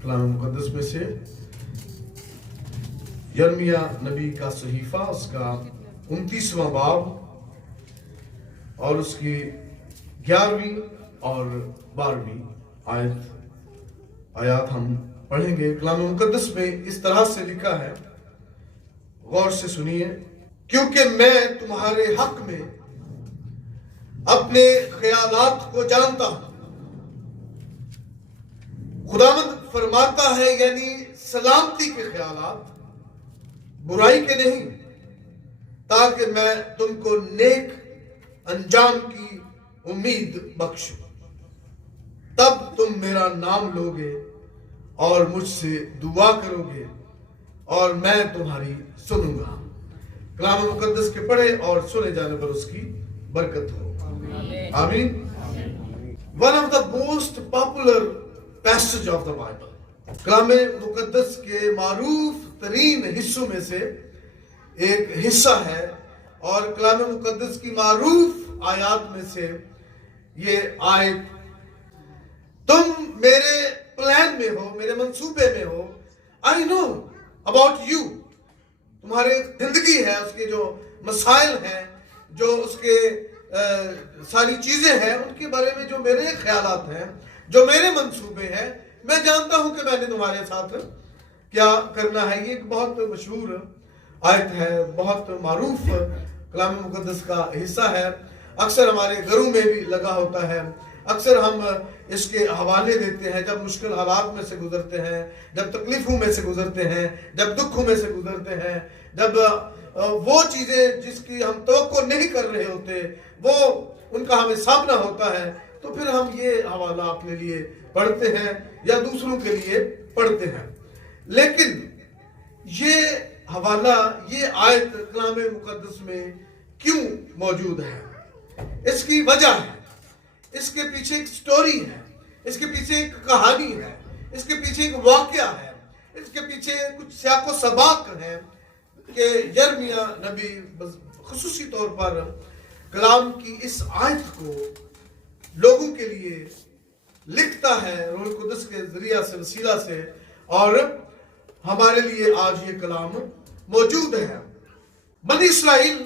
कलाम मुकद्दस में से यर्मिया नबी का सहीफा, उसका 29वां बाब और उसकी 11वीं और 12वीं आयत हम पढ़ेंगे। कलाम मुकद्दस में इस तरह से लिखा है, गौर से सुनिए। क्योंकि मैं तुम्हारे हक में अपने ख्यालात को जानता हूं, खुदावंद फरमाता है, यानी सलामती के ख्यालात, बुराई के नहीं, ताकि मैं तुमको नेक अंजाम की उम्मीद बख्शूं। तब तुम मेरा नाम लोगे और मुझसे दुआ करोगे और मैं तुम्हारी सुनूंगा। कलाम मुकद्दस के पढ़े और सुने जाने पर उसकी बरकत हो। आमीन। One of the most popular passage of the Bible, कलाम मुकद्दस के मारूफ तरीन हिस्सों में से एक हिस्सा है और कलाम मुकद्दस की मारूफ आयत में से ये आयत, तुम मेरे प्लान में हो, मेरे मंसूबे में हो। I know about you, तुम्हारे जिंदगी है, उसके जो मसाइल हैं, जो उसके सारी चीजें हैं, उनके बारे में जो मेरे ख्यालात हैं, जो मेरे मंसूबे हैं, मैं जानता हूं कि मैंने तुम्हारे साथ क्या करना है। ये एक बहुत मशहूर आयत है, बहुत मारूफ कलाम मुकद्दस का हिस्सा है। अक्सर हमारे घरों में भी लगा होता है, अक्सर हम इसके हवाले देते हैं जब मुश्किल हालात में से गुजरते हैं, जब तकलीफों में से गुजरते हैं, जब दुखों में से गुजरते हैं, जब वो चीजें जिसकी हम तवक्को नहीं कर रहे होते वो उनका हमें सामना होता है, तो फिर हम ये हवाला अपने लिए पढ़ते हैं या दूसरों के लिए पढ़ते हैं। लेकिन ये हवाला, ये आयत कलाम मुकद्दस में क्यों मौजूद है? इसकी वजह है, इसके पीछे एक स्टोरी है, इसके पीछे एक कहानी है, इसके पीछे एक वाकया है, इसके पीछे कुछ सियाको सबाक है कि यर्मिया नबी खुसूसी तौर पर कलाम की इस आयत को लोगों के लिए लिखता है रूह कुदस के जरिया से, वसीला से, और हमारे लिए आज ये कलाम मौजूद है। बनी इस्राइल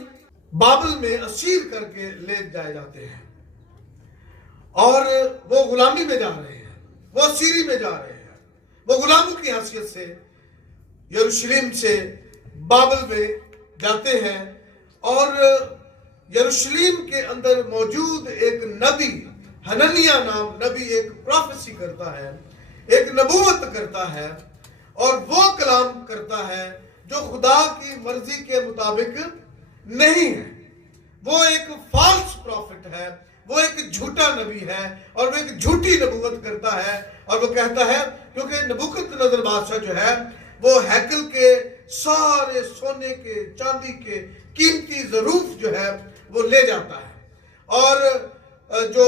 बाबल में असीर करके ले जाए जाते हैं और वो गुलामी में जा रहे हैं, वो असीरी में जा रहे हैं, वो गुलामों की हैसियत से यरूशलेम से बाबल में जाते हैं। और यरूशलेम के अंदर मौजूद एक नबी, हननिया नाम नबी, एक प्रोफेसी करता है, एक नबूवत करता है और वो कलाम करता है जो खुदा की मर्जी के मुताबिक नहीं है। वो एक फॉल्स प्रॉफिट है, वो एक झूठा नबी है और वो एक झूठी नबूवत करता है। और वो कहता है, क्योंकि नबूकदनेस्सर बादशाह जो है वो हैकल के सारे सोने के, चांदी के कीमती ज़रूफ जो है वो ले जाता है और जो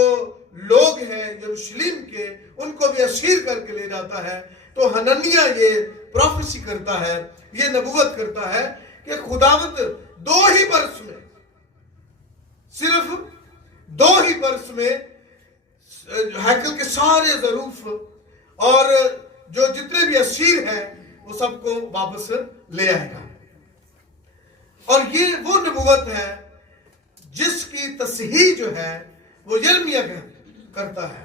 लोग हैं यरूशलेम के उनको भी असीर करके ले जाता है। तो हननिया ये प्रोफेसी करता है, ये नबूवत करता है कि खुदावंद 2 ही बरस में, सिर्फ 2 ही बरस में हैकल के सारे ज़रूफ और जो जितने भी असीर हैं वो सबको वापस ले आएगा। और ये वो नबूवत है जिसकी तस्हीह जो है वो यर्मिया करता है।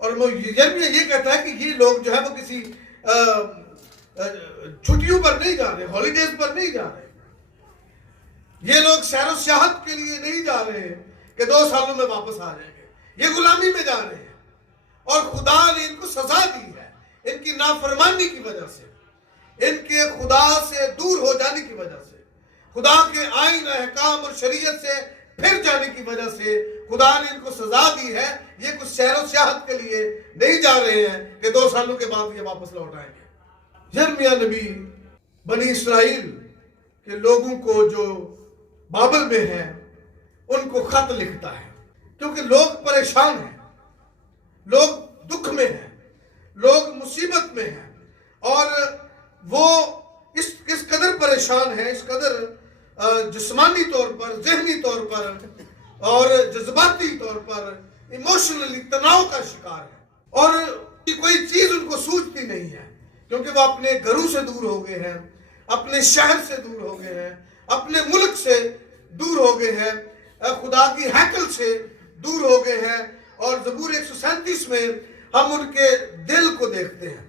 और यर्मिया ये कहता है कि ये लोग जो है वो किसी छुट्टियों पर नहीं जा रहे, हॉलीडेज पर नहीं जा रहे, ये लोग सैर सियाहत के लिए नहीं जा रहे कि 2 सालों में वापस आ जाएंगे, ये गुलामी में जा रहे हैं। और खुदा ने इनको सजा दी है इनकी नाफरमानी की वजह से, इनके खुदा से दूर हो जाने की वजह से, खुदा के आईन, अहकाम और शरीयत से फिर जाने की वजह से खुदा ने इनको सजा दी है। ये कुछ सैर सियाहत के लिए नहीं जा रहे हैं कि 2 सालों के बाद ये वापस लौट आएंगे। यर्मिया नबी बनी इस्राइल के लोगों को जो बाबल में है उनको खत लिखता है, क्योंकि लोग परेशान हैं, लोग दुख में हैं, लोग मुसीबत में हैं और वो इस कदर परेशान है, इस कदर जिस्मानी तौर पर, ज़हनी तौर पर और जज्बाती तौर पर इमोशनली तनाव का शिकार है और कोई चीज उनको सूझती نہیں ہے، کیونکہ وہ اپنے گھروں سے دور ہو گئے ہیں، اپنے شہر سے دور ہو گئے ہیں، اپنے ملک سے دور ہو گئے ہیں، خدا کی ہیکل سے دور ہو گئے ہیں۔ اور زبور 137 میں ہم ان کے دل کو دیکھتے ہیں،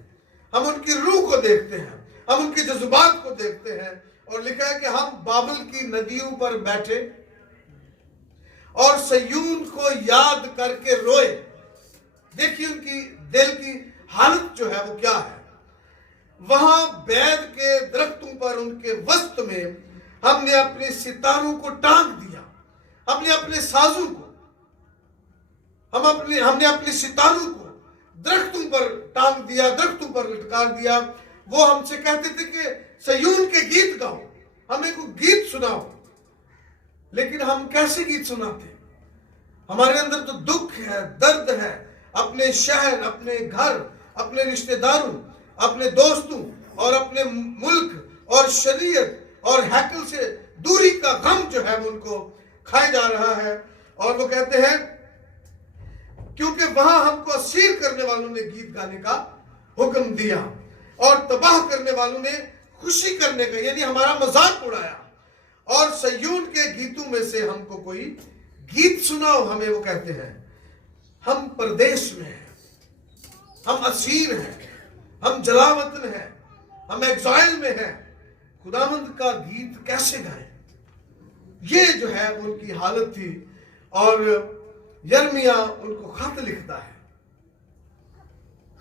ہم ان کی روح کو دیکھتے ہیں، ہم ان کے جذبات کو دیکھتے ہیں، اور لکھا ہے کہ ہم بابل کی ندیوں پر بیٹھے اور سیون کو یاد کر کے روئے۔ دیکھیے ان کی دل کی حالت جو ہے وہ کیا ہے۔ وہاں بید کے درختوں پر ان کے وسط میں ہم نے اپنے ستاروں کو ٹانگ دیا، ہم نے اپنے سازوں کو، ہم نے اپنے ستاروں کو درختوں پر ٹانگ دیا، درختوں پر لٹکا دیا۔ وہ ہم سے کہتے تھے کہ سیون کے گیت گاؤ، ہمیں کوئی گیت سناؤ، لیکن ہم کیسے گیت سناتے؟ ہمارے اندر تو دکھ ہے، درد ہے، اپنے شہر، اپنے گھر، اپنے رشتہ داروں، اپنے دوستوں اور اپنے ملک اور شریعت اور ہیکل سے دوری کا غم جو ہے وہ ان کو کھائے جا رہا ہے۔ اور وہ کہتے ہیں کیونکہ وہاں ہم کو اسیر کرنے والوں نے گیت گانے کا حکم دیا اور تباہ کرنے والوں نے خوشی کرنے کا، یعنی ہمارا مذاق اڑایا، اور سیون کے گیتوں میں سے ہم کو کوئی گیت سناؤ۔ ہمیں وہ کہتے ہیں ہم پردیش میں ہیں، ہم اسیر ہیں، ہم جلا وطن ہیں، ہم ایگزائل میں ہیں، خداوند کا گیت کیسے گائیں؟ یہ جو ہے ان کی حالت تھی۔ اور یرمیا ان کو خط لکھتا ہے،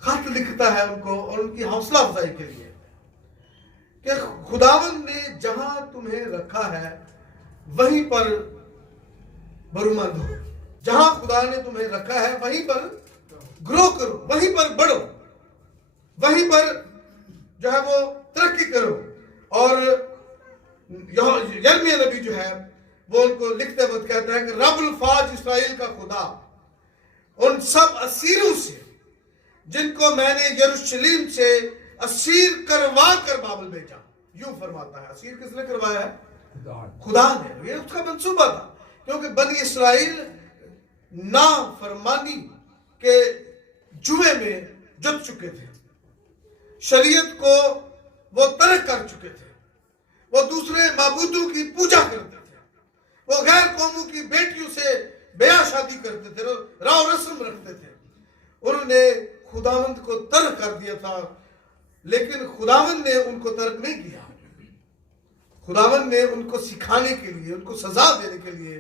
خط لکھتا ہے ان کو، اور ان کی حوصلہ افزائی کے لیے کہ خداوند نے جہاں تمہیں رکھا ہے وہیں پر برومند ہو، جہاں خدا نے تمہیں رکھا ہے وہیں پر گرو کرو، وہیں پر بڑھو، وہیں پر جو ہے وہ ترقی کرو۔ اور یرمیا نبی جو ہے وہ ان کو لکھتے وقت کہتا ہے کہ رب الفاظ اسرائیل کا خدا ان سب اسیروں سے جن کو میں نے یروشلم سے اسیر کروا کر بابل بھیجا، یوں فرماتا ہے۔ اسیر کس نے کروایا ہے؟ خدا نے۔ یہ اس کا منصوبہ تھا، کیونکہ بنی اسرائیل نافرمانی کے جوئے میں جت چکے تھے، شریعت کو وہ ترک کر چکے تھے، وہ دوسرے معبودوں کی پوجا کرتے تھے، وہ غیر قوموں کی بیٹیوں سے بیاہ شادی کرتے تھے، راو رسم رکھتے تھے۔ انہوں نے خداوند کو ترک کر دیا تھا، لیکن خداوند نے ان کو ترک نہیں کیا۔ خداوند نے ان کو سکھانے کے لیے، ان کو سزا دینے کے لیے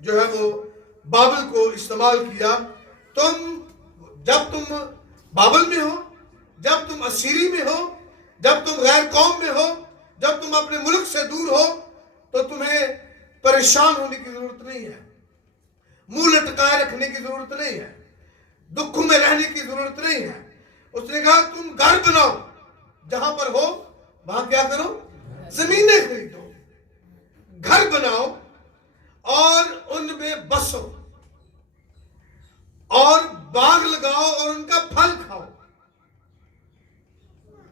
جو ہے وہ بابل کو استعمال کیا۔ جب تم بابل میں ہو، جب تم اسیری میں ہو، جب تم غیر قوم میں ہو، جب تم اپنے ملک سے دور ہو، تو تمہیں پریشان ہونے کی ضرورت نہیں ہے، منہ لٹکائے رکھنے کی ضرورت نہیں ہے، دکھوں میں رہنے کی ضرورت نہیں ہے۔ اس نے کہا تم گھر بناؤ، جہاں پر ہو وہاں کیا کرو؟ زمینیں خریدو، گھر بناؤ اور ان میں بسو، اور باغ لگاؤ اور ان کا پھل کھاؤ۔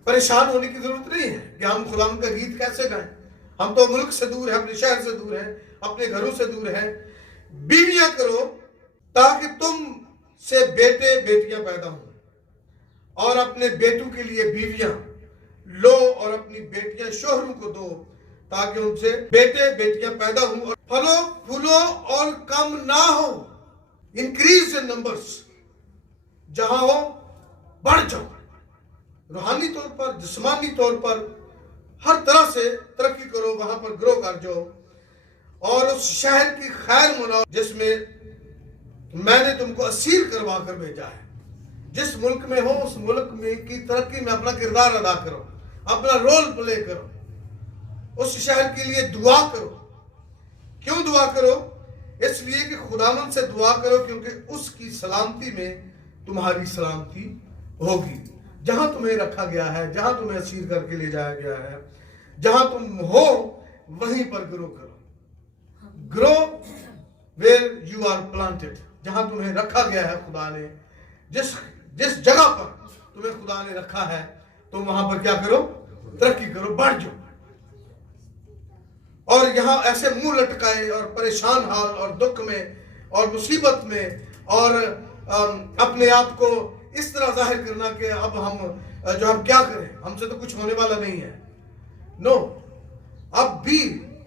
پریشان ہونے کی ضرورت نہیں ہے کہ ہم خداوند کا گیت کیسے گائیں، ہم تو ملک سے دور ہیں، اپنے شہر سے دور ہیں، اپنے گھروں سے دور ہیں۔ بیویاں کرو تاکہ تم سے بیٹے بیٹیاں پیدا ہوں، اور اپنے بیٹوں کے لیے بیویاں لو اور اپنی بیٹیاں شوہروں کو دو تاکہ ان سے بیٹے بیٹیاں پیدا ہوں، اور پھلو پھولو اور کم نہ ہو، انکریز ان نمبرز، جہاں ہو بڑھ جاؤ، روحانی طور پر، جسمانی طور پر، ہر طرح سے ترقی کرو، وہاں پر گرو کر جاؤ، اور اس شہر کی خیر مناؤ جس میں میں نے تم کو اسیر کروا کر بھیجا ہے۔ جس ملک میں ہو اس ملک میں کی ترقی میں اپنا کردار ادا کرو، اپنا رول پلے کرو، اس شہر کے لیے دعا کرو۔ کیوں دعا کرو؟ اس لیے کہ خداوند سے دعا کرو، کیونکہ اس کی سلامتی میں تمہاری سلامتی ہوگی۔ جہاں تمہیں رکھا گیا ہے، جہاں تمہیں اسیر کر کے لے جایا گیا ہے، جہاں تم ہو وہیں پر گرو کرو۔ گرو ویئر یو آر پلانٹڈ، جہاں تمہیں رکھا گیا ہے خدا نے، جس جگہ پر تمہیں خدا نے رکھا ہے، تم وہاں پر کیا کرو؟ ترقی کرو، بڑھ جاؤ۔ اور یہاں ایسے منہ لٹکائے اور پریشان حال اور دکھ میں اور مصیبت میں اور اپنے آپ کو اس طرح ظاہر کرنا کہ اب ہم کیا کریں، ہم سے تو کچھ ہونے والا نہیں ہے. نو، اب بھی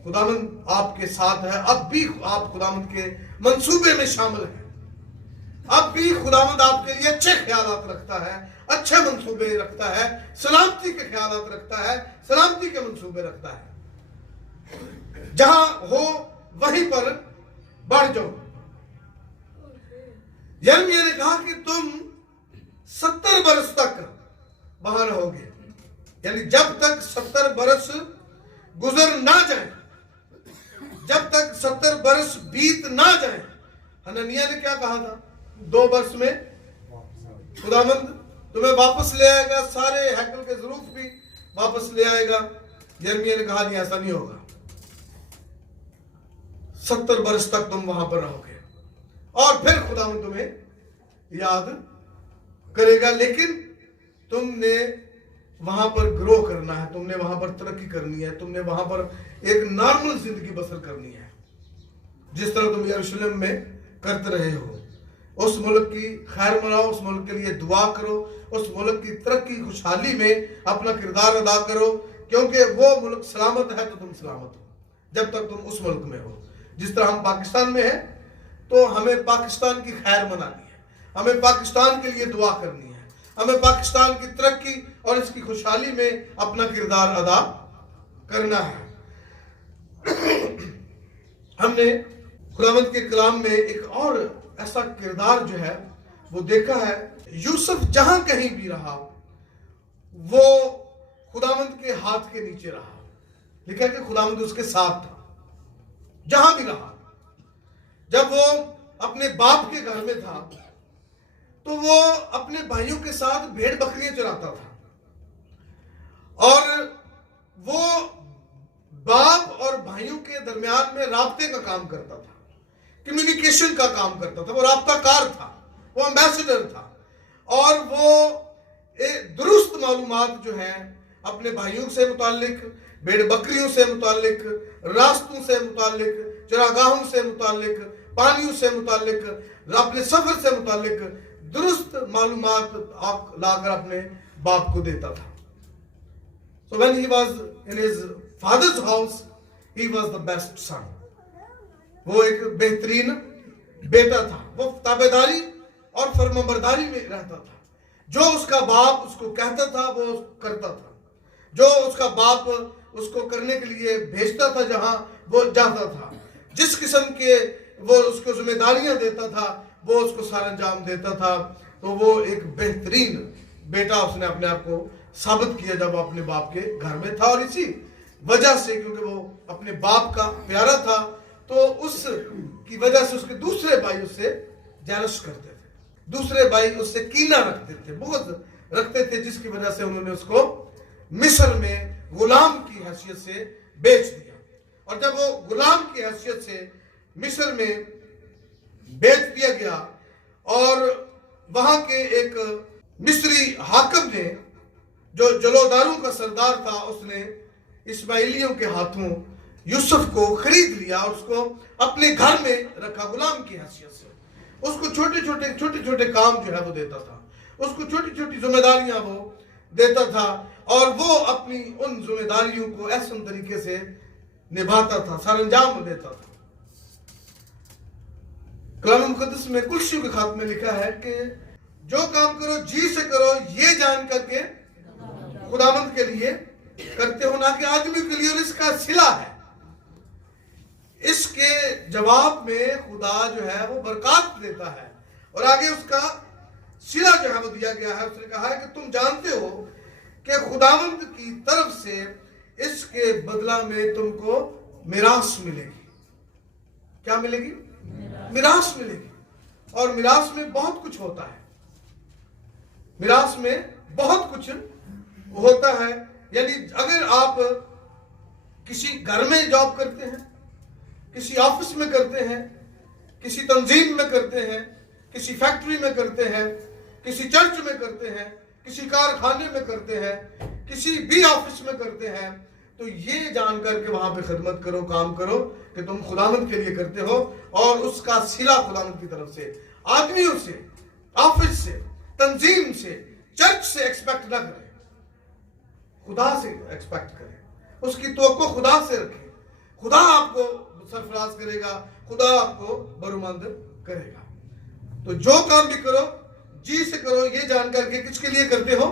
خداوند آپ کے ساتھ ہے، اب بھی آپ خداوند کے منصوبے میں شامل ہیں، اب بھی خداوند آپ کے لیے اچھے خیالات رکھتا ہے، اچھے منصوبے رکھتا ہے، سلامتی کے خیالات رکھتا ہے، سلامتی کے منصوبے رکھتا ہے. جہاں ہو وہیں پر بڑھ جاؤ. یرمیہ نے کہا کہ تم 70 برس تک وہاں رہو گے، یعنی جب تک 70 برس گزر نہ جائیں، جب تک 70 برس بیت نہ جائیں. حنانیہ نے کیا کہا تھا؟ 2 برس میں خداوند تمہیں واپس لے آئے گا، سارے ہیکل کے ظروف بھی واپس لے آئے گا. یرمیہ نے کہا نہیں، ایسا نہیں ہوگا، 70 برس تک تم وہاں پر رہو گے اور پھر خداوند تمہیں یاد کرے گا. لیکن تم نے وہاں پر گرو کرنا ہے، تم نے وہاں پر ترقی کرنی ہے، تم نے وہاں پر ایک نارمل زندگی بسر کرنی ہے جس طرح تم یروشلم میں کرتے رہے ہو. اس ملک کی خیر مناؤ، اس ملک کے لیے دعا کرو، اس ملک کی ترقی خوشحالی میں اپنا کردار ادا کرو، کیونکہ وہ ملک سلامت ہے تو تم سلامت ہو جب تک تم اس ملک میں ہو. جس طرح ہم پاکستان میں ہیں تو ہمیں پاکستان کی خیر منانی ہے، ہمیں پاکستان کے لیے دعا کرنی ہے، ہمیں پاکستان کی ترقی اور اس کی خوشحالی میں اپنا کردار ادا کرنا ہے. ہم نے خداوند کے کلام میں ایک اور ایسا کردار جو ہے وہ دیکھا ہے. یوسف جہاں کہیں بھی رہا وہ خداوند کے ہاتھ کے نیچے رہا. لکھا کہ خداوند اس کے ساتھ تھا جہاں بھی رہا. جب وہ اپنے باپ کے گھر میں تھا تو وہ اپنے بھائیوں کے ساتھ بھیڑ بکریاں چراتا تھا اور وہ باپ اور بھائیوں کے درمیان میں رابطے کا کام کرتا تھا، کمیونیکیشن کا کام کرتا تھا. وہ رابطہ کار تھا، وہ ایمبیسڈر تھا اور وہ درست معلومات جو ہیں اپنے بھائیوں سے متعلق، بھیڑ بکریوں سے متعلق، راستوں سے متعلق، چراگاہوں سے متعلق، پانیوں سے متعلق، اپنے سفر سے متعلق درست معلومات لا کر اپنے باپ کو دیتا تھا. So when he was in his father's house, he was the best son. وہ ایک بہترین بیٹا تھا. وہ تابعداری اور فرمانبرداری میں رہتا تھا. جو اس کا باپ اس کو کہتا تھا وہ کرتا تھا، جو اس کا باپ اس کو کرنے کے لیے بھیجتا تھا جہاں وہ جاتا تھا، جس قسم کے وہ اس کو ذمہ داریاں دیتا تھا وہ اس کو سارا انجام دیتا تھا. تو وہ ایک بہترین بیٹا اس نے اپنے آپ کو ثابت کیا جب وہ اپنے باپ کے گھر میں تھا. اور اسی وجہ سے کیونکہ وہ اپنے باپ کا پیارا تھا تو اس کی وجہ سے اس کے دوسرے بھائی اس سے جیلس کرتے تھے، دوسرے بھائی اس سے کینہ رکھتے تھے، بغض رکھتے تھے، جس کی وجہ سے انہوں نے اس کو مصر میں غلام کی حیثیت سے بیچ دیا. اور جب وہ غلام کی حیثیت سے مصر میں بیچ دیا گیا اور وہاں کے ایک مصری حاکم نے جو جلوداروں کا سردار تھا اس نے اسماعیلیوں کے ہاتھوں یوسف کو خرید لیا اور اس کو اپنے گھر میں رکھا غلام کی حیثیت سے. اس کو چھوٹے چھوٹے کام جو ہے وہ دیتا تھا، اس کو چھوٹی چھوٹی ذمہ داریاں وہ دیتا تھا اور وہ اپنی ان ذمہ داریوں کو احسن طریقے سے نبھاتا تھا، سر انجام دیتا تھا. کلام مقدس میں کلشیوں کے خط میں لکھا ہے کہ جو کام کرو جی سے کرو یہ جان کر کے خداوند کے لیے کرتے ہو، نہ کہ آدمی کے لیے، اور اس کا صلہ ہے. اس کے جواب میں خدا جو ہے وہ برکات دیتا ہے اور آگے اس کا صلہ جو ہے وہ دیا گیا ہے. اس نے کہا ہے کہ تم جانتے ہو کہ خداوند کی طرف سے اس کے بدلہ میں تم کو میراث ملے گی. کیا ملے گی؟ میراث ملے گی. اور میراث میں بہت کچھ ہوتا ہے، میراث میں بہت کچھ ہوتا ہے. یعنی اگر آپ کسی گھر میں جاب کرتے ہیں، کسی آفس میں کرتے ہیں، کسی تنظیم میں کرتے ہیں، کسی فیکٹری میں کرتے ہیں، کسی چرچ میں کرتے ہیں، کسی کارخانے میں کرتے ہیں، کسی بھی آفس میں کرتے ہیں، تو یہ جان کر کے وہاں پہ خدمت کرو، کام کرو کہ تم خداوند کے لیے کرتے ہو اور اس کا صلہ خداوند کی طرف سے، آدمیوں سے، آفس سے، तंजीम से, चर्च से एक्सपेक्ट ना करे, खुदा से एक्सपेक्ट करे, उसकी तवक्को खुदा से रखे। खुदा आपको सरफराज करेगा, खुदा आपको बरूमंद करेगा। तो जो काम भी करो जी से करो, ये जान करके किसके लिए करते हो?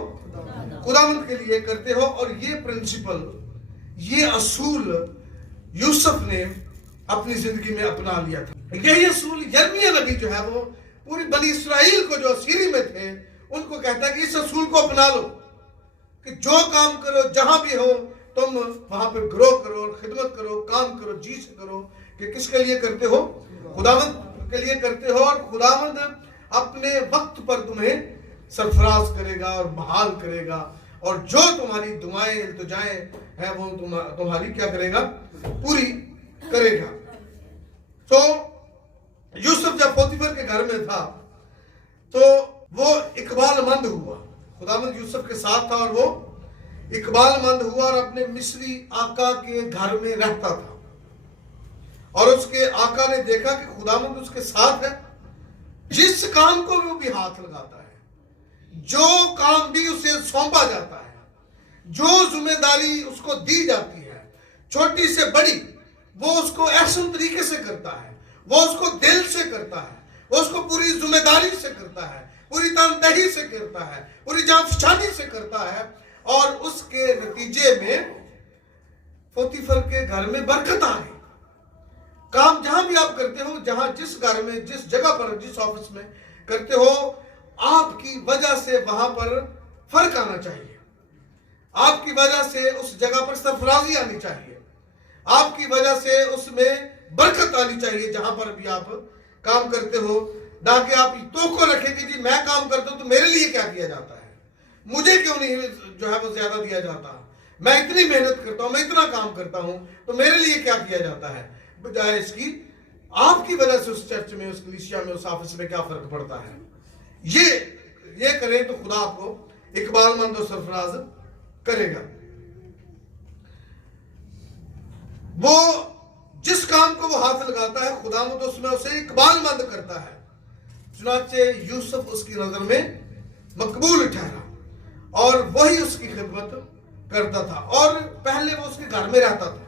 खुदावंद के लिए करते हो। और ये प्रिंसिपल, ये असूल यूसुफ ने अपनी जिंदगी में अपना लिया था। यही असूल यिर्मयाह नबी जो है वो पूरी बनी इसराइल को जो असीरी में थे उनको कहता है कि इस असूल को अपना लो कि जो काम करो जहां भी हो तुम वहां पे ग्रो करो और खिदमत करो, काम करो, जी से करो। कि किसके लिए करते हो? खुदावंद के लिए करते हो। और खुदावंद अपने वक्त पर तुम्हें सरफराज करेगा और बहाल करेगा, और जो तुम्हारी दुआएं इल्तिजाएं हैं वो तुम्हारी क्या करेगा? पूरी करेगा। तो यूसुफ जब पोतीफर के घर में था तो वो इकबालमंद हुआ। खुदावंद यूसुफ के साथ था और वो इकबालमंद हुआ और अपने मिस्री आका के घर में रहता था। और उसके आका ने देखा कि खुदावंद उसके साथ है, जिस काम को वो भी हाथ लगाता है, जो काम भी उसे सौंपा जाता है, जो जिम्मेदारी उसको दी जाती है, छोटी से बड़ी, वो उसको ऐसे तरीके से करता है, वो उसको दिल से करता है, वो उसको पूरी जिम्मेदारी से करता है, पूरी तनदेही से करता है, पूरी जांफशानी से करता है। और उसके नतीजे में पोतीफर के घर में बरकत आ गई। काम जहां भी आप करते हो, जहां जिस घर में, जिस जगह पर, जिस ऑफिस में करते हो, आपकी वजह से वहां पर फर्क आना चाहिए, आपकी वजह से उस जगह पर सरफराजी आनी चाहिए, आपकी वजह से उसमें बरकत आनी चाहिए जहां पर भी आप काम करते हो। ना कि आप तो रखें कि जी मैं काम करता हूं तो मेरे लिए क्या किया जाता है, मुझे क्यों नहीं जो है वो ज्यादा दिया जाता, मैं इतनी मेहनत करता हूं, मैं इतना काम करता हूं तो मेरे लिए क्या किया जाता है। बजाय इसकी आपकी वजह से उस चर्च में, उस कलीसिया में, उस ऑफिस में क्या फर्क पड़ता है। ये करें तो खुदा आपको इकबालमंद और सरफराज करेगा। वो जिस काम को वो हाथ लगाता है खुदावंद उसमें उसे इकबालमंद करता है। चुनाचे यूसुफ उसकी नजर में मकबूल ठहरा और वही उसकी खिदमत करता था। और पहले वो उसके घर में रहता था,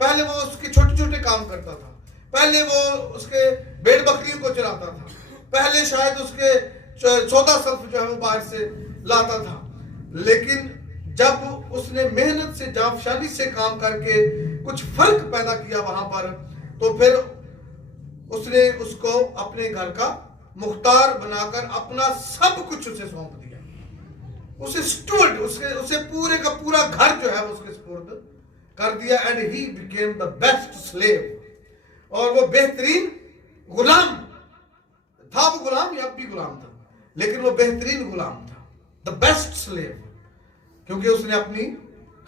पहले वो उसके छोटे छोटे काम करता था, पहले वो उसके भेड़ बकरियों को चराता था, पहले शायद उसके सौदा सर्फ जो है वो बाहर से लाता था। लेकिन जब उसने मेहनत से, जांफशानी से काम करके कुछ फर्क पैदा किया वहां पर, तो फिर उसने उसको अपने घर का मुख्तार बनाकर अपना सब कुछ उसे सौंप दिया। उसे स्टूवर्ड, उसे पूरे का पूरा घर जो है उसके सुपुर्द कर दिया। And he became the best slave. और वो बेहतरीन गुलाम था। वो गुलाम या अब भी गुलाम था, लेकिन वो बेहतरीन गुलाम था, द बेस्ट स्लेव, क्योंकि उसने अपनी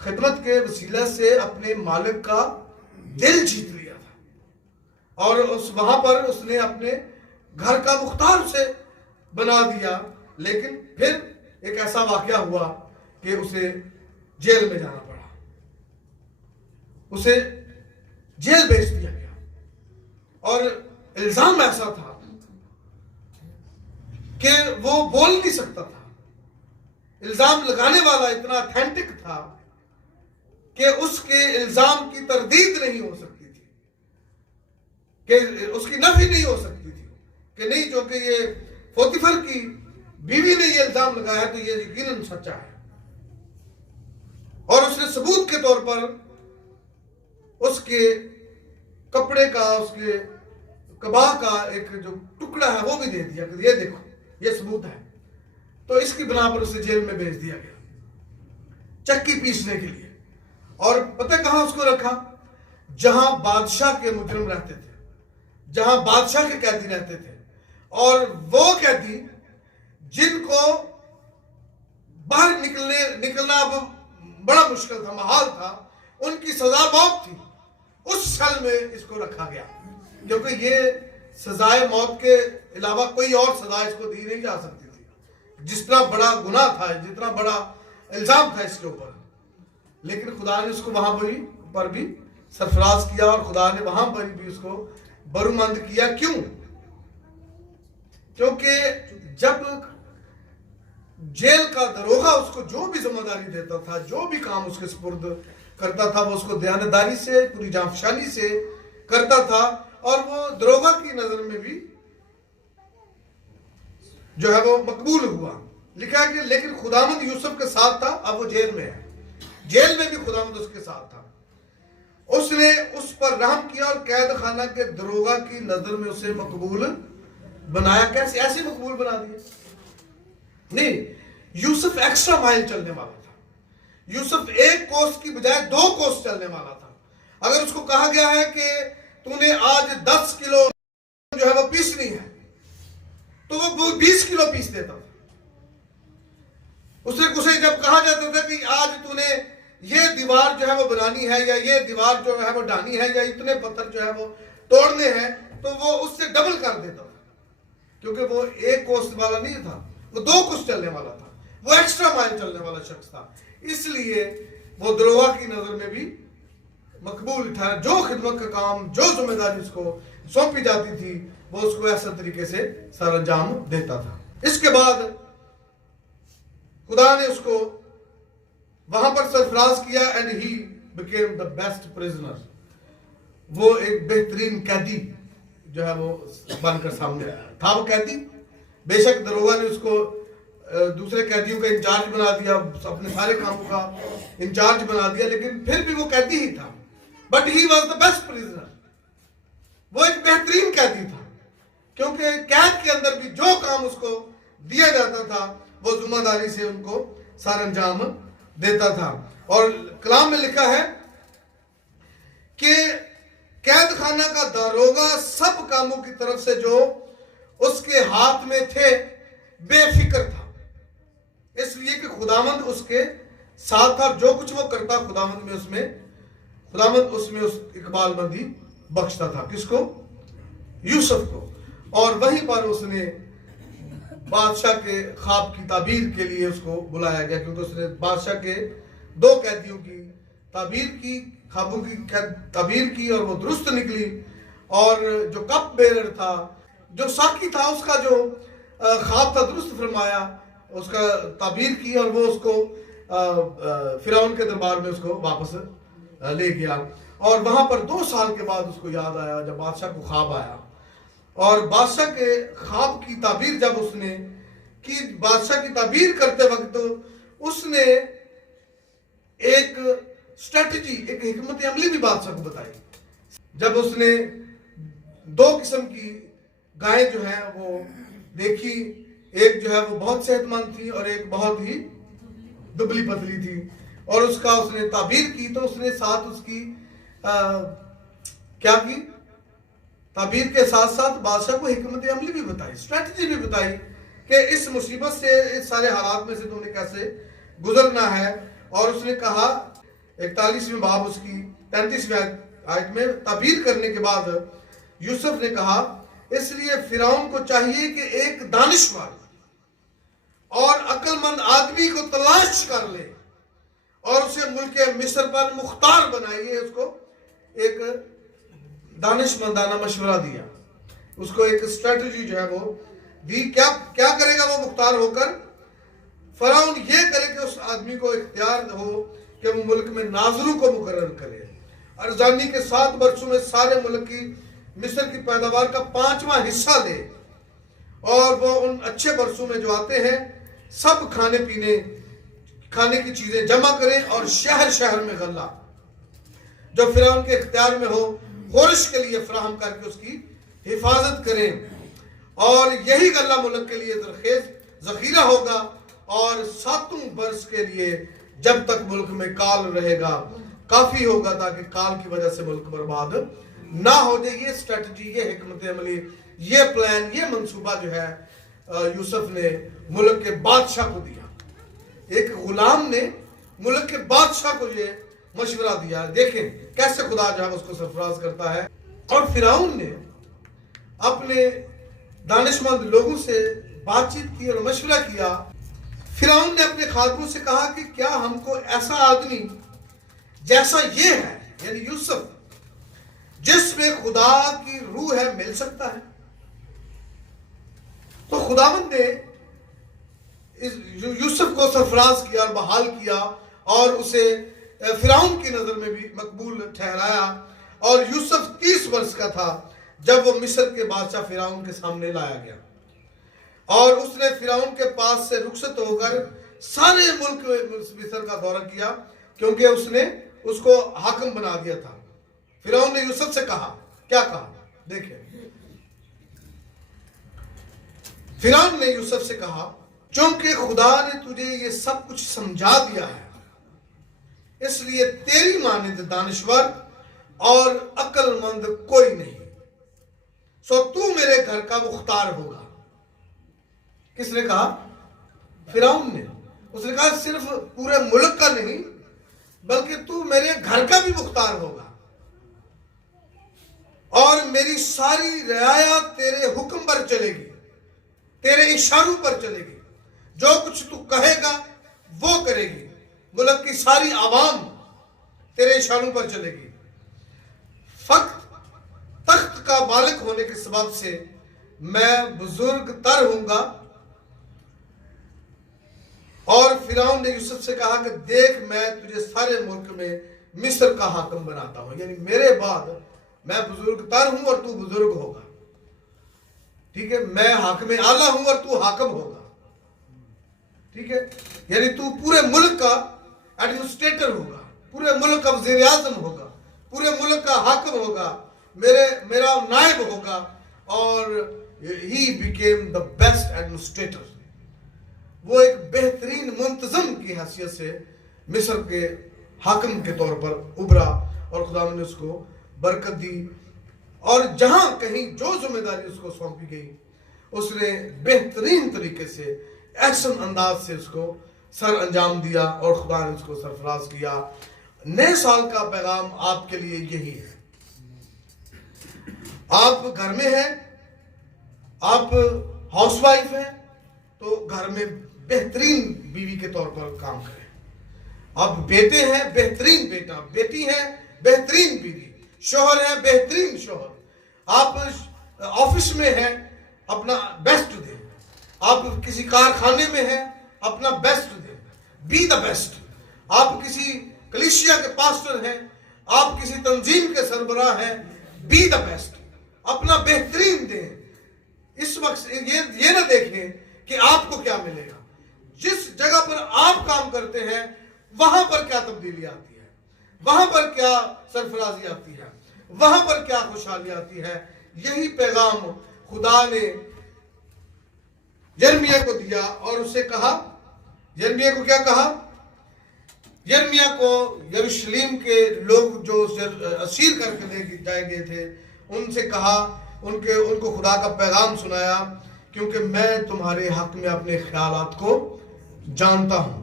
खिदमत के वसीला से अपने मालिक का दिल जीत लिया था। और वहां पर उसने अपने घर का मुख्तार उसे बना दिया। लेकिन फिर एक ऐसा वाकया हुआ कि उसे जेल में जाना पड़ा, उसे जेल भेज दिया गया। और इल्जाम ऐसा था कि वो बोल नहीं सकता था। इल्जाम लगाने वाला इतना ऑथेंटिक था कि उसके इल्जाम की तरदीद नहीं हो सकती थी, कि उसकी नफी नहीं हो सकती थी कि नहीं, जो कि ये पोतीफर की बीवी ने ये इल्जाम लगाया तो ये यकीनन सच्चा है। और उसने सबूत के तौर पर उसके कपड़े का, उसके कबाह का एक जो टुकड़ा है वो भी दे दिया कि ये देखो, ये सबूत है। तो इसकी बिना पर उसे जेल में भेज दिया गया चक्की पीसने के लिए। और पता कहां उसको रखा? जहां बादशाह के मुजरिम रहते थे, जहां बादशाह के कैदी रहते थे। और वो कैदी जिनको बाहर निकलना अब बड़ा मुश्किल था, महाल था, उनकी सजा मौत थी। उस सेल में इसको रखा गया, क्योंकि ये सजाए मौत के अलावा कोई और सजा इसको दी नहीं जा सकती थी, जितना बड़ा गुनाह था, जितना बड़ा इल्जाम था इसके ऊपर। लेकिन खुदा ने उसको वहां पर भी सरफराज किया और खुदा ने वहां पर भी उसको बरूमंद किया। क्यों? क्योंकि जब जेल का दरोगा उसको जो भी जिम्मेदारी देता था, जो भी काम उसके सुपुर्द करता था, वो उसको दयानतदारी से, पूरी जांफशानी से करता था, और वो दरोगा की नजर में भी जो है वो मकबूल हुआ। लिखा है कि लेकिन खुदावंद यूसुफ के साथ था, अब वो जेल में है, जेल में भी खुदावंद उसके साथ था। उसने उस पर रहम किया और कैद खाना के दरोगा की नजर में उसे मकबूल बनाया। कैसे? ऐसे मकबूल बना दिया? नहीं, यूसुफ एक्स्ट्रा माइल चलने वाला था। यूसुफ एक कोस की बजाय 2 कोस चलने वाला था। अगर उसको कहा गया है कि तूने आज 10 किलो जो है वो पीसनी है, तो वो 20 किलो पीस देता था। उसे जब कहा जाता था कि आज तूने ये दीवार जो है वो बनानी है, या ये दीवार जो है वो ढानी है, या इतने पत्थर जो है वो तोड़ने हैं, तो वो उससे डबल कर देता था, क्योंकि वो एक कोस वाला नहीं था, वो 2 कोस चलने वाला था, वो एक्स्ट्रा माइल चलने वाला शख्स था। इसलिए वो दरोगा की नजर में भी मकबूल था। जो खिदमत का काम, जो जिम्मेदारी उसको सौंपी जाती थी, वो उसको ऐसा तरीके से सर अंजाम देता था। इसके बाद खुदा ने उसको वहां पर सरफराज किया, and he became the best prisoner. वो एक बेहतरीन कैदी जो है वो बनकर सामने आया था। वो कैदी, बेशक दरोगा ने उसको दूसरे कैदियों का इंचार्ज बना दिया, अपने सारे कामों का इंचार्ज बना दिया, लेकिन फिर भी वो कैदी ही था। But he was the best prisoner. वो एक बेहतरीन कैदी था, क्योंकि कैद के अंदर भी जो काम उसको दिया जाता था, वो जिम्मेदारी से उनको सार अंजाम देता था। और कलाम में लिखा है कि कैद खाना का दारोगा सब कामों की तरफ से जो उसके हाथ में थे बेफिक्र था, इसलिए कि खुदावंद उसके साथ था। जो कुछ वो करता, खुदावंद उसमें उस इकबालमंदी बख्शता था। किसको? यूसुफ को। और वहीं पर उसने बादशाह के ख्वाब की ताबीर के लिए उसको बुलाया गया, क्योंकि उसने बादशाह के 2 कैदियों की ताबीर की, ख्वाबों की ताबीर की, और वो दुरुस्त निकली। और जो कप बेरर था, जो साकी था, उसका जो ख्वाब था दुरुस्त फरमाया, उसका ताबीर की, और वो उसको फिरौन के दरबार में उसको वापस ले गया। और वहां पर 2 साल के बाद उसको याद आया, जब बादशाह को ख्वाब आया, और बादशाह के ख्वाब की ताबीर जब उसने की, बादशाह की ताबीर करते वक्त उसने एक स्ट्रेटजी, एक हिकमत अमली भी बादशाह को बताई। जब उसने 2 किस्म की गायें जो है वो देखी, एक जो है वो बहुत सेहतमंद थी और एक बहुत ही दुबली पतली थी, और उसका उसने ताबीर की, तो उसने साथ उसकी क्या की? ताबीर के साथ साथ बादशाह को हिकमत अमली भी बताई, स्ट्रेटजी भी बताई कि इस मुसीबत से, इस सारे हालात में से तुमने कैसे गुजरना है। और उसने कहा 41वें बाब उसकी 33वें आयत में, ताबीर करने के बाद यूसुफ ने कहा, इसलिए फिरौन को चाहिए कि एक दानिशवर और अक्लमंद आदमी को तलाश कर ले और उसे मुल्क मिस्र पर मुख्तार बनाइए। उसको एक दानिशमंदाना मशवरा दिया, उसको एक स्ट्रेटजी जो है वो दी। क्या करेगा वो मुख्तार होकर? फराउन ये करे कि उस आदमी को इख्तियार हो कि वो मुल्क में नाजरों को मुकर्रर करे, अरजानी के 7 वर्षों में सारे मुल्क की मिस्र की पैदावार का 5वां हिस्सा ले, और वो उन अच्छे वर्षों में जो आते हैं सब खाने की चीजें जमा करें, और शहर शहर में गल्ला जो फिरौन के इख्तियार में हो खुर्श के लिए फराहम करके उसकी हिफाजत करें, और यही गल्ला मुल्क के लिए जखीरा होगा, और 7 वर्ष के लिए जब तक मुल्क में काल रहेगा काफी होगा, ताकि काल की वजह से मुल्क बर्बाद ना हो जाए। ये स्ट्रेटजी, ये हिकमत अमली, ये प्लान, ये मंसूबा जो है यूसुफ ने मुल्क के बादशाह को दिया। एक गुलाम ने मुल्क के बादशाह को ये मशवरा दिया। देखें कैसे खुदा जो है उसको सरफराज करता है। और फिरौन ने अपने दानिशमंद लोगों से बातचीत की और मशवरा किया। फिरौन ने अपने खादमों से कहा कि क्या हमको ऐसा आदमी जैसा ये है, यानी यूसुफ, जिसमें खुदा की रूह है, मिल सकता है? तो खुदावंद ने یوسف کو سرفراز کیا اور بحال کیا اور اسے فرعون کی نظر میں بھی مقبول ٹھہرایا، اور یوسف 30 برس کا تھا جب وہ مصر کے بادشاہ فرعون کے سامنے لایا گیا، اور اس نے فرعون کے پاس سے رخصت ہو کر سارے ملک مصر کا دورہ کیا، کیونکہ اس نے اس کو حاکم بنا دیا تھا۔ فرعون نے یوسف سے کہا، کیا کہا دیکھیں، فرعون نے یوسف سے کہا، چونکہ خدا نے تجھے یہ سب کچھ سمجھا دیا ہے، اس لیے تیری مانند دانشور اور عقل مند کوئی نہیں، سو تو میرے گھر کا مختار ہوگا۔ کس نے کہا؟ فرعون نے۔ اس نے کہا صرف پورے ملک کا نہیں بلکہ تو میرے گھر کا بھی مختار ہوگا، اور میری ساری رعایا تیرے حکم پر چلے گی، تیرے اشاروں پر چلے گی، جو کچھ تو کہے گا وہ کرے گی، ملک کی ساری عوام تیرے اشاروں پر چلے گی۔ فقط تخت کا مالک ہونے کے سبب سے میں بزرگ تر ہوں گا۔ اور فرعون نے یوسف سے کہا کہ دیکھ میں تجھے سارے ملک میں مصر کا حاکم بناتا ہوں، یعنی میرے بعد میں بزرگ تر ہوں اور تو بزرگ ہوگا، ٹھیک ہے، میں حاکم اعلیٰ ہوں اور تو حاکم ہوگا، ٹھیک ہے، یعنی تو پورے ملک کا ایڈمنسٹریٹر ہوگا، پورے ملک کا وزیر اعظم ہوگا، پورے ملک کا حاکم ہوگا، میرا نائب ہوگا۔ اور he became the best administrator، وہ ایک بہترین منتظم کی حیثیت سے مصر کے حاکم کے طور پر ابھرا، اور خدا نے اس کو برکت دی، اور جہاں کہیں جو ذمہ داری اس کو سونپی گئی اس نے بہترین طریقے سے احسن انداز سے اس کو سر انجام دیا، اور خدا نے اس کو سرفراز کیا۔ نئے سال کا پیغام آپ کے لیے یہی ہے، آپ گھر میں ہیں، آپ ہاؤس وائف ہیں، تو گھر میں بہترین بیوی کے طور پر کام کریں، آپ بیٹے ہیں بہترین بیٹا، بیٹی ہیں بہترین بیوی، شوہر ہیں بہترین شوہر، آپ آفس میں ہیں اپنا بیسٹ دیں، آپ کسی کارخانے میں ہیں اپنا بیسٹ دیں، بی دا بیسٹ، آپ کسی کلیسیا کے پاسٹر ہیں، آپ کسی تنظیم کے سربراہ ہیں، بی دا بیسٹ، اپنا بہترین دیں۔ اس وقت یہ نہ دیکھیں کہ آپ کو کیا ملے گا، جس جگہ پر آپ کام کرتے ہیں وہاں پر کیا تبدیلی آتی ہے، وہاں پر کیا سرفرازی آتی ہے، وہاں پر کیا خوشحالی آتی ہے۔ یہی پیغام خدا نے یرمیہ کو دیا، اور اسے کہا، یرمیہ کو کیا کہا؟ یرمیہ کو یروشلم کے لوگ جو اسیر کر کے لے جائے گئے تھے ان سے کہا، ان کو خدا کا پیغام سنایا، کیونکہ میں تمہارے حق میں اپنے خیالات کو جانتا ہوں۔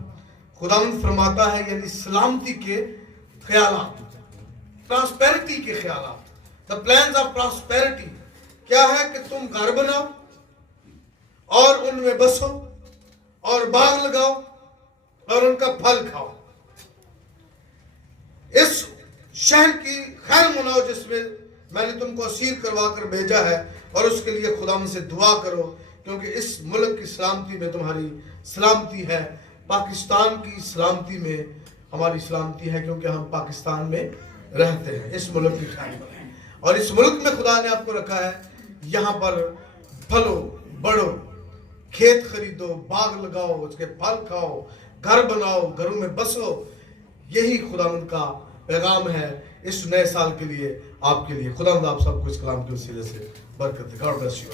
خداوند فرماتا ہے یعنی سلامتی کے خیالات، پراسپیرٹی کے خیالات، the plans of prosperity کیا ہے کہ تم گھر بناؤ اور ان میں بسو اور باغ لگاؤ اور ان کا پھل کھاؤ، اس شہر کی خیر مناؤ جس میں نے تم کو اسیر کروا کر بھیجا ہے، اور اس کے لیے خداوند سے دعا کرو، کیونکہ اس ملک کی سلامتی میں تمہاری سلامتی ہے۔ پاکستان کی سلامتی میں ہماری سلامتی ہے، کیونکہ ہم پاکستان میں رہتے ہیں، اس ملک کی خیر میں، اور اس ملک میں خدا نے آپ کو رکھا ہے، یہاں پر پھلو بڑھو، کھیت خریدو، باغ لگاؤ، اس کے پھل کھاؤ، گھر بناؤ، گھروں میں بسو۔ یہی خداوند کا پیغام ہے اس نئے سال کے لیے آپ کے لیے۔ خداوند آپ سب کو اس کلام کے وسیلے سے برکت دے۔ God bless you.